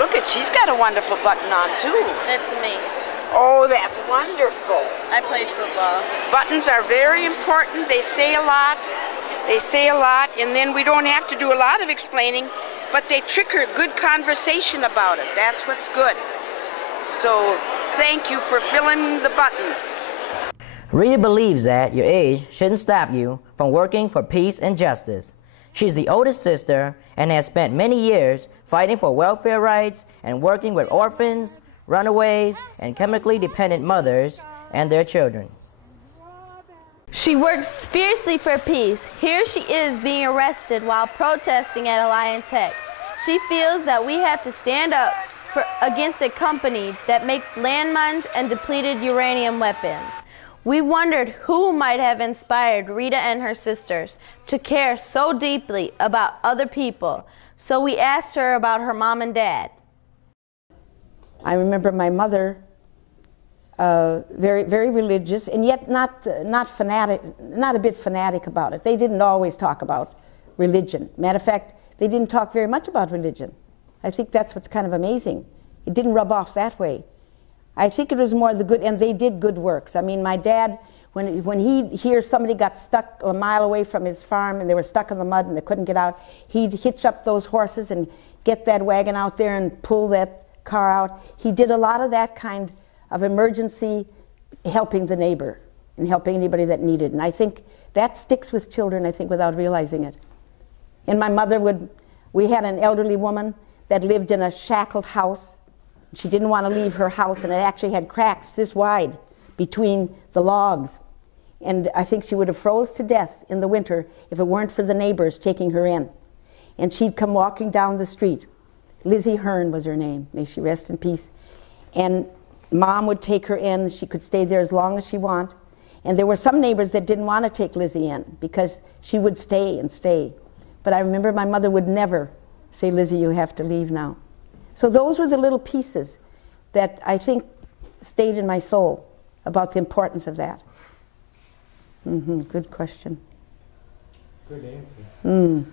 look at, she's got a wonderful button on too. That's me. Oh, that's wonderful. I played football. Buttons are very important. They say a lot. They say a lot, and then we don't have to do a lot of explaining, but they trigger good conversation about it. That's what's good. So thank you for filling the buttons. Rita believes that your age shouldn't stop you from working for peace and justice. She's the oldest sister and has spent many years fighting for welfare rights and working with orphans, runaways, and chemically dependent mothers and their children. She works fiercely for peace. Here she is being arrested while protesting at Alliant Tech. She feels that we have to stand up against a company that makes landmines and depleted uranium weapons. We wondered who might have inspired Rita and her sisters to care so deeply about other people, so we asked her about her mom and dad. I remember my mother, very, very religious, and yet not fanatic, not a bit fanatic about it. They didn't always talk about religion. Matter of fact, they didn't talk very much about religion. I think that's what's kind of amazing. It didn't rub off that way. I think it was more the good, and they did good works. I mean, my dad, when he hears somebody got stuck a mile away from his farm and they were stuck in the mud and they couldn't get out, he'd hitch up those horses and get that wagon out there and pull that car out. He did a lot of that kind of emergency helping the neighbor and helping anybody that needed. And I think that sticks with children, I think, without realizing it. And my mother we had an elderly woman that lived in a shackled house. She didn't want to leave her house, and it actually had cracks this wide between the logs. And I think she would have froze to death in the winter if it weren't for the neighbors taking her in. And she'd come walking down the street. Lizzie Hearn was her name, may she rest in peace. And Mom would take her in. She could stay there as long as she wanted. And there were some neighbors that didn't want to take Lizzie in because she would stay and stay. But I remember my mother would never say, Lizzie, you have to leave now. So those were the little pieces that I think stayed in my soul about the importance of that. Good question. Good answer.